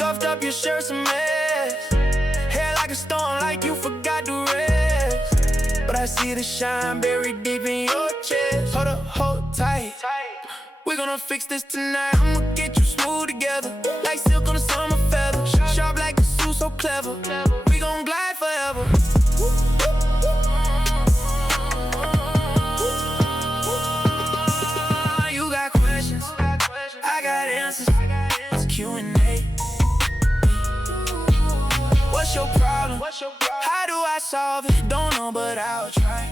Scuffed up your shirt's a mess. Hair like a storm, like you forgot to rest. But I see the shine buried deep in your chest. Hold tight. We gonna fix this tonight. I'ma get you smooth together, like silk on a summer feather. Sharp like a suit, so clever. We gon' glide forever. You got questions, I got answers. It's Q&A. What's your problem? How do I solve it? Don't know, but I'll try.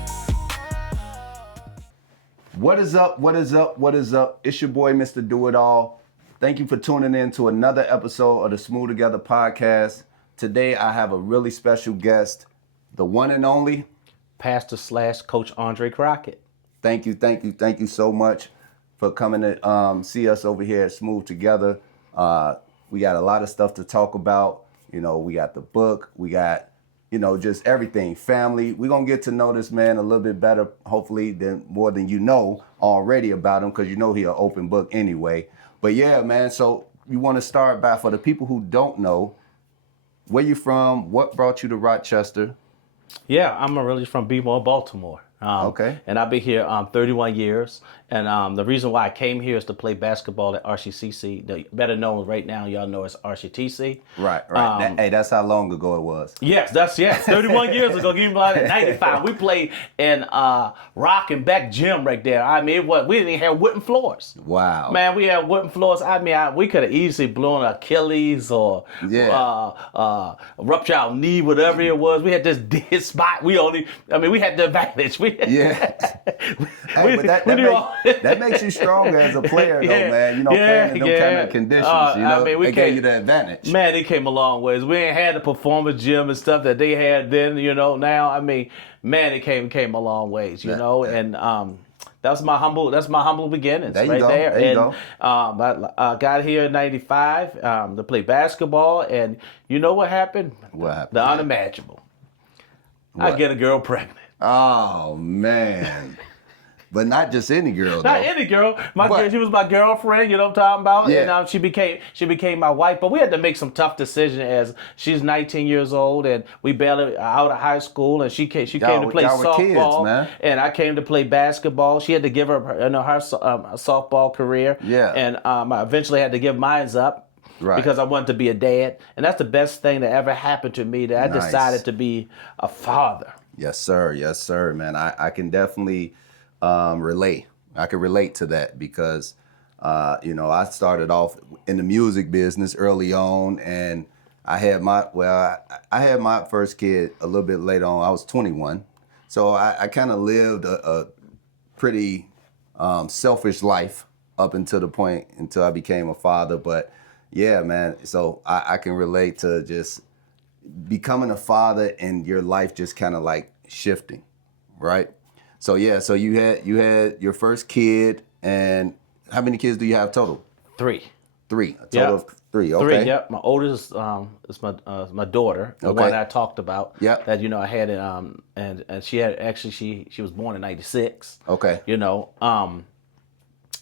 What is up? What is up? What is up? It's your boy, Mr. Do It All. Thank you for tuning in to another episode of the Smooth Together podcast. Today, I have a really special guest, the one and only Pastor/Coach Andre Crockett. Thank you so much for coming to see us over here at Smooth Together. We got a lot of stuff to talk about. You know, we got the book, we got, you know, just everything, family. We're going to get to know this man a little bit better, hopefully, more than you know already about him, because you know he's an open book anyway. But yeah, man, so you want to start by, for the people who don't know, where you from, what brought you to Rochester? Yeah, I'm originally from Bmore, Baltimore. Okay. And I've been here 31 years. And the reason why I came here is to play basketball at RCCC. The better known right now, y'all know as RCTC. Right. Hey, that's how long ago it was. Yes, 31 years ago. Give me like 95. We played in Rock and Beck Gym right there. I mean, we didn't even have wooden floors. Wow. Man, we had wooden floors. I mean, we could have easily blown Achilles or ruptured our knee, whatever it was. We had this dead spot. We had the advantage. That makes you stronger as a player, though, man. You know, playing in them kind of conditions, you know, they gave you the advantage. Man, it came a long ways. We ain't had the performance gym and stuff that they had then, you know. Now, I mean, man, it came a long ways, you know, and that's my humble beginnings there you go. I got here in '95 to play basketball, and you know what happened? What happened? The unimaginable. I get a girl pregnant. Oh man. But not just any girl, though. Not any girl. She was my girlfriend, you know what I'm talking about? Yeah. And she became my wife. But we had to make some tough decisions as she's 19 years old and we barely out of high school, and she came to play softball. Kids, man. And I came to play basketball. She had to give her softball career. Yeah. And I eventually had to give mine up. Right. Because I wanted to be a dad. And that's the best thing that ever happened to me, that I decided to be a father. Yes, sir, man. I can definitely relate. I can relate to that because, you know, I started off in the music business early on, and I had my first kid a little bit later on. I was 21. So I kind of lived a pretty selfish life up until the point until I became a father. But yeah, man, so I can relate to just becoming a father and your life just kind of like shifting, right? So yeah, so you had your first kid, and how many kids do you have total? Three. A total of three. Okay. Three. Yep. My oldest is my daughter, the one that I talked about. Yep. That I had it and she had actually she was born in '96. Okay. You know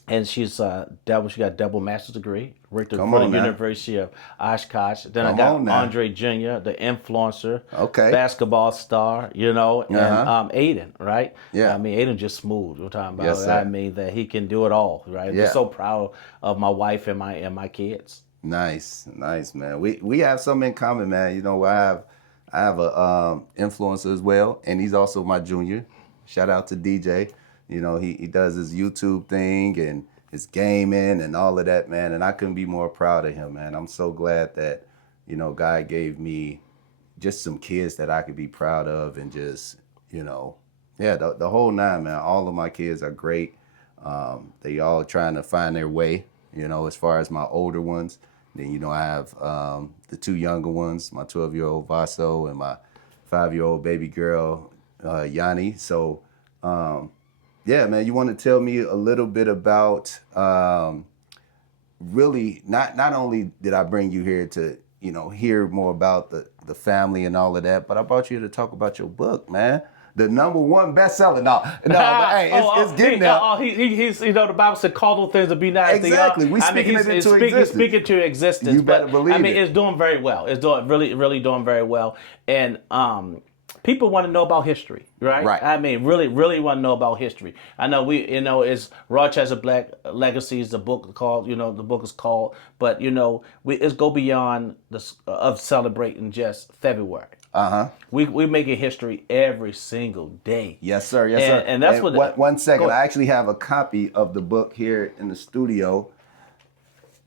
and she's she got double master's degree. Worked for the University of Oshkosh. Then I got Andre Jr., the influencer, basketball star, you know, and Aiden, right? Yeah. I mean, Aiden just smooth. We're talking about. Yes, sir. I mean that he can do it all, right? I'm just so proud of my wife and my kids. Nice, man. We have something in common, man. You know, I have a influencer as well, and he's also my junior. Shout out to DJ. You know, he does his YouTube thing and his gaming and all of that, man. And I couldn't be more proud of him, man. I'm so glad that, you know, God gave me just some kids that I could be proud of, and just, you know, yeah, the whole nine, man. All of my kids are great. They all trying to find their way, you know, as far as my older ones. Then, you know, I have the two younger ones, my 12-year-old Vaso and my 5-year-old baby girl, Yanni. So, yeah, man, you want to tell me a little bit about really not only did I bring you here to, you know, hear more about the family and all of that, but I brought you to talk about your book, man. the #1 bestseller. No, but hey, it's getting there. He's the Bible said, call those things to be nice. Exactly. We speaking it into existence. He's speaking to existence. You better believe it. It's doing very well. It's doing really doing very well. And people want to know about history, right? Right. I mean, really want to know about history. I know it's Rochester Black Legacy is the book called, the book is called, but it's go beyond of celebrating just February. We making history every single day. Yes, sir. Yes, sir. And that's one second. I actually have a copy of the book here in the studio.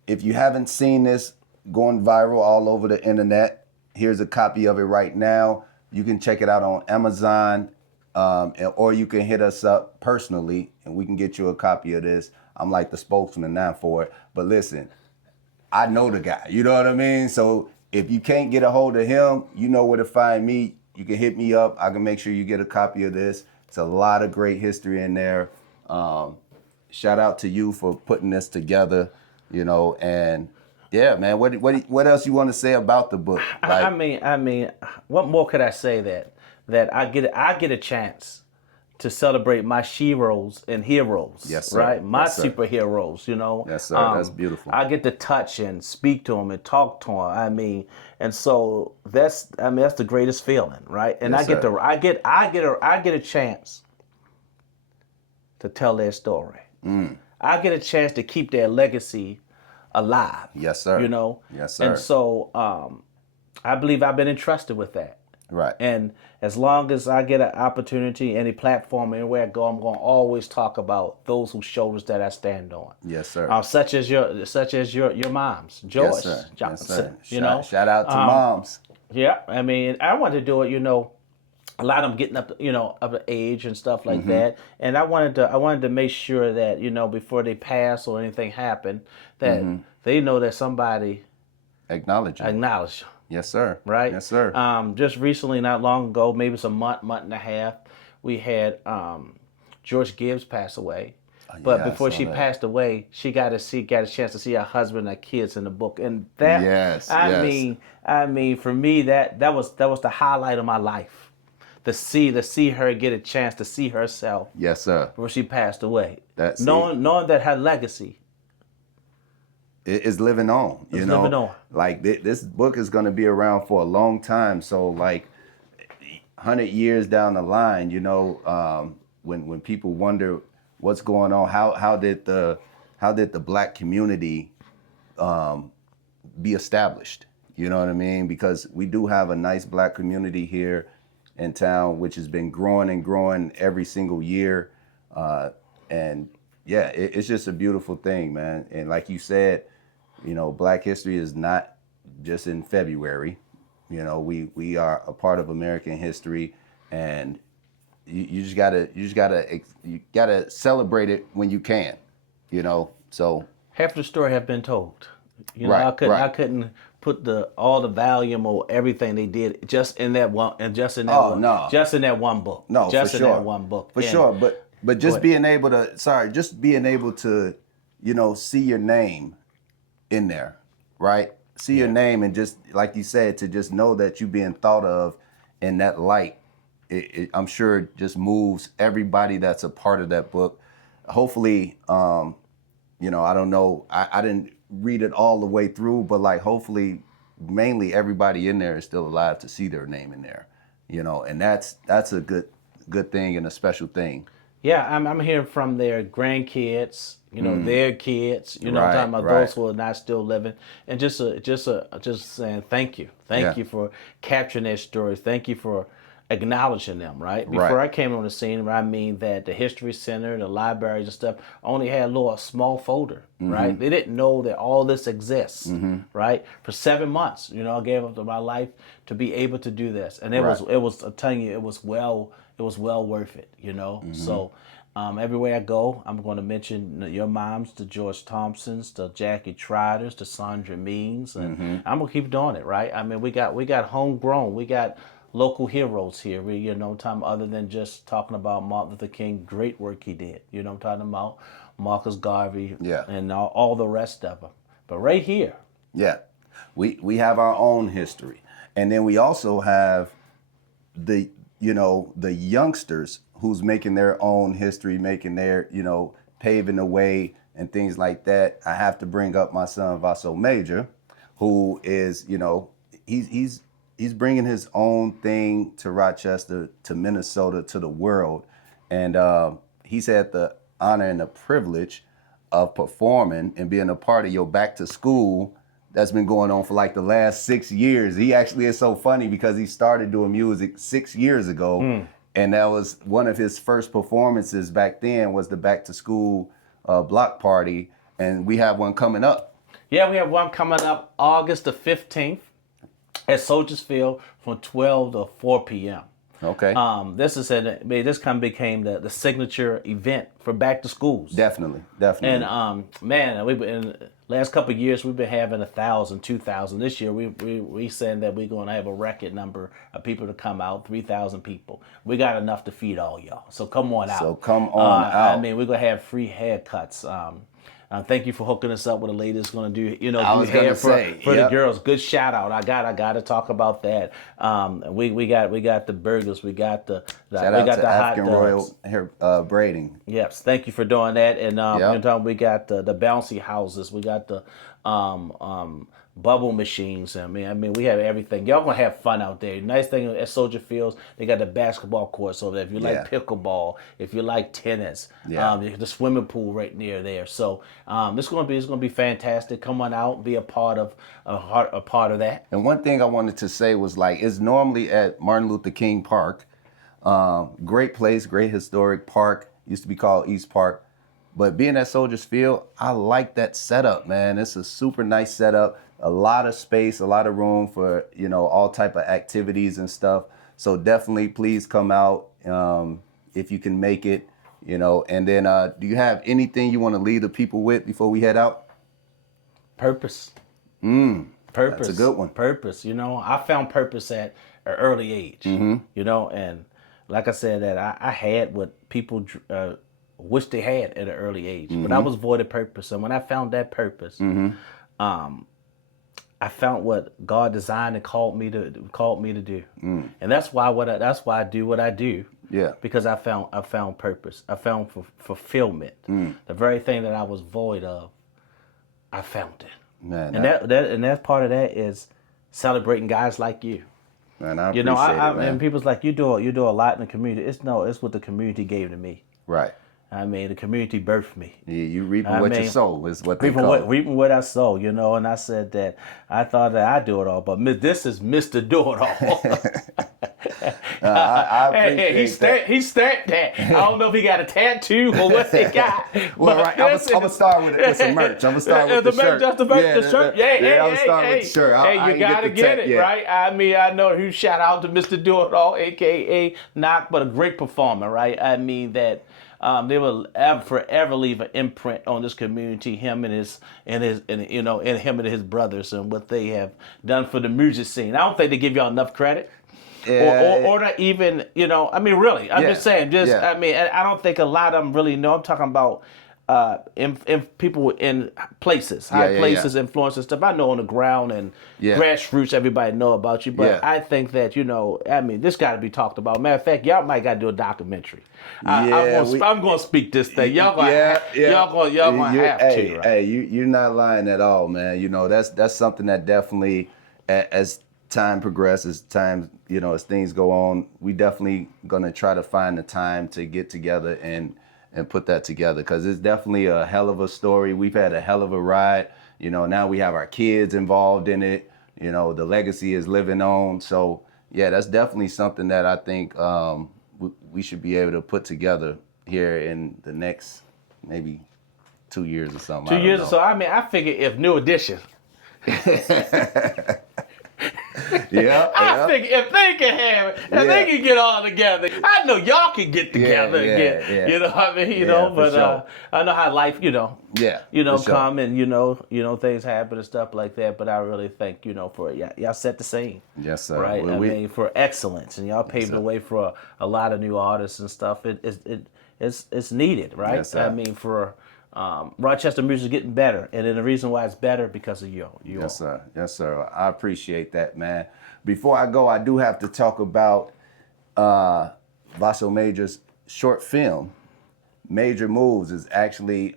If you haven't seen this going viral all over the internet, here's a copy of it right now. You can check it out on Amazon, or you can hit us up personally, and we can get you a copy of this. I'm like the spokesman now for it. But listen, I know the guy. You know what I mean? So if you can't get a hold of him, you know where to find me. You can hit me up. I can make sure you get a copy of this. It's a lot of great history in there. Shout out to you for putting this together, and yeah, man. What else you want to say about the book? Like, I mean, what more could I say that I get a chance to celebrate my sheroes and heroes. Yes, sir. Right, my Yes, sir. superheroes. Yes, sir. That's beautiful. I get to touch and speak to them and talk to them. I mean, and so that's the greatest feeling, right? And Yes, I get a chance to tell their story. I get a chance to keep their legacy alive. Yes, sir. Yes, sir. And so I believe I've been entrusted with that. Right. And as long as I get an opportunity, any platform, anywhere I go, I'm going to always talk about those whose shoulders that I stand on. Yes, sir. Such as your moms, Joyce Yes, sir. Johnson. Yes, sir. Shout out to moms. Yeah, I mean, I wanted to do it. A lot of them getting up, of age and stuff like that. And I wanted to make sure that before they pass or anything happen, that they know that somebody acknowledge them. Yes, sir. Right? Yes, sir. Just recently, not long ago, maybe it's a month and a half, we had George Gibbs pass away. But before she passed away, she got a chance to see her husband and her kids in the book. And that, I mean, for me, that was the highlight of my life. To see her get a chance to see herself. Yes, sir. Before she passed away. That's knowing that her legacy is living on. Living on. Like this book is going to be around for a long time. So like 100 years down the line, when people wonder what's going on, how did the Black community be established? You know what I mean? Because we do have a nice Black community here in town, which has been growing and growing every single year. And yeah, it's just a beautiful thing, man. And like you said, Black history is not just in February. We are a part of American history, and you gotta celebrate it when you can. So half the story have been told. Right, I couldn't put all the volume or everything they did just in that one and just in that one book. No, just for in sure. that one book. For sure. But just being able to see your name in there, right? See your name, and just like you said, to just know that you're being thought of in that light, I'm sure it just moves everybody that's a part of that book. Hopefully, I don't know, I didn't read it all the way through, but like hopefully mainly everybody in there is still alive to see their name in there, and that's a good thing and a special thing. Yeah, I'm hearing from their grandkids, their kids, I'm talking about those who are not still living, and just saying thank you for capturing their stories, thank you for acknowledging them, right? Before I came on the scene, I mean that the History Center, the libraries and stuff only had a small folder, right? They didn't know that all this exists, right? For 7 months, I gave up my life to be able to do this, and it was I'm telling you, it was well worth it, So everywhere I go, I'm going to mention your moms, the George Thompsons, the Jackie Triders, the Sandra Means, and I'm gonna keep doing it, right? I mean, we got homegrown, we got local heroes here. Time other than just talking about Martin Luther King, great work he did. I'm talking about Marcus Garvey, and all the rest of them. But right here, we have our own history, and then we also have the you know, the youngsters who's making their own history, making their, you know, paving the way and things like that, I have to bring up my son Vaso Major, who is, you know, he's bringing his own thing to Rochester, to Minnesota, to the world. And he's had the honor and the privilege of performing and being a part of your back to school that's been going on for like the last 6 years. He actually is so funny because he started doing music 6 years ago. And that was one of his first performances back then, was the back to school block party. And we have one coming up. Yeah, we have one coming up August the 15th at Soldiers Field from 12 to 4 p.m. Okay. This kind of became the signature event for back to schools. Definitely. And man, we've been in the last couple of years we've been having 1,000, 2,000. This year we saying that we're going to have a record number of people to come out, 3,000 people. We got enough to feed all y'all. So come on out. So come on out. I mean, we're gonna have free haircuts. Thank you for hooking us up with a lady that's going to do, do hair for the girls. Good shout out. I got to talk about that. We got the burgers. We got the African hot Royal hair braiding. Yes, thank you for doing that. And we got the bouncy houses. We got the bubble machines. I mean, we have everything. Y'all gonna have fun out there. Nice thing at Soldier Fields, they got the basketball courts over there. If you like pickleball, if you like tennis, the swimming pool right near there. So it's gonna be fantastic. Come on out, be a part of that. And one thing I wanted to say was, like, it's normally at Martin Luther King Park. Great place, great historic park. Used to be called East Park. But being at Soldiers Field, I like that setup, man. It's a super nice setup. A lot of space, a lot of room for, all type of activities and stuff. So definitely please come out if you can make it, And then do you have anything you want to leave the people with before we head out? Purpose. Purpose. That's a good one. Purpose. I found purpose at an early age, and like I said, that I had what people wish they had at an early age, but I was void of purpose. And when I found that purpose, I found what God designed and called me to do, and that's why I do what I do. Yeah, because I found purpose. I found fulfillment. The very thing that I was void of, I found it. Man, and that part of that is celebrating guys like you. Man, I appreciate it, man. And people's like, you do a lot in the community. It's what the community gave to me. Right. I mean, the community birthed me. Yeah, you reaping what you sow is what they call it. Reaping what I sow, and I said that I thought that I do it all, but this is Mr. Do It All. I appreciate that. He stamped that. I don't know if he got a tattoo or what he got. Well, right, I'm gonna start with some merch. I'm gonna start with the shirt. Just the shirt. I'm gonna start with the shirt. You gotta get it, right? I mean, I know who. Shout out to Mr. Do It All, aka Knock, but a great performer, right? I mean that. They will forever leave an imprint on this community. Him and his brothers and what they have done for the music scene. I don't think they give y'all enough credit, or not even. I mean, really. I'm just saying. I mean, I don't think a lot of them really know. I'm talking about in people in places, high places, influences stuff. I know on the ground and grassroots, everybody know about you. But I think that I mean, this got to be talked about. Matter of fact, y'all might got to do a documentary. I'm going to speak this thing. Y'all going to have to. Right? Hey, you're not lying at all, man. That's something that definitely, as time progresses, as things go on, we definitely gonna try to find the time to get together and put that together, because it's definitely a hell of a story. We've had a hell of a ride. Now we have our kids involved in it. The legacy is living on. So yeah, that's definitely something that I think we should be able to put together here in the next maybe 2 years or something. 2 years or so. I mean, I figure if New Edition. I think if they can have it, if they can get all together, I know y'all can get together again. You know what I mean? But sure. I know how life, come and things happen and stuff like that. But I really think for y'all set the scene. Yes, sir. Right. I mean, for excellence, and y'all paved the way for a lot of new artists and stuff. It's needed, right? Yes, sir. I mean, for Rochester music is getting better, and then the reason why it's better because of you. Yes, sir. I appreciate that, man. Before I go, I do have to talk about Vaso Major's short film, Major Moves, is actually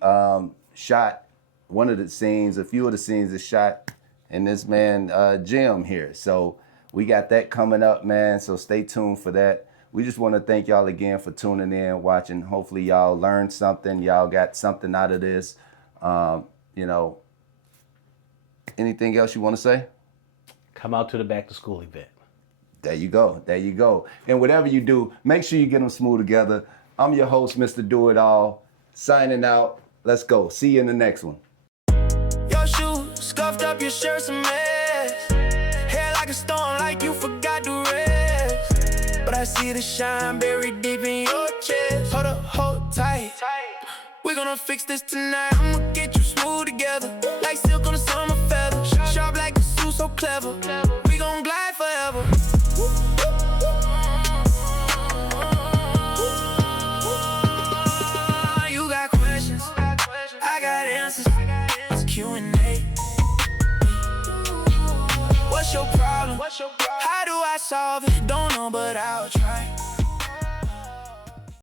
shot. One of the scenes, a few of the scenes is shot in this man gym here. So we got that coming up, man. So stay tuned for that. We just want to thank y'all again for tuning in, watching. Hopefully y'all learned something. Y'all got something out of this. You know, anything else you want to say? Come out to the back to school event. There you go. There you go. And whatever you do, make sure you get them smooth together. I'm your host, Mr. Do It All. Signing out. Let's go. See you in the next one. Your shoes scuffed up, your shirt's a mess. Hair like a storm, like you forgot to rest. But I see the shine buried deep in your chest. Hold tight. We're gonna fix this tonight. I'ma get you smooth together, like silk on a summer feather. Sharp like a suit, so clever. We gon' glide forever. You got questions, I got answers. It's Q&A. What's your problem? How do I solve it? Don't know, but I'll try.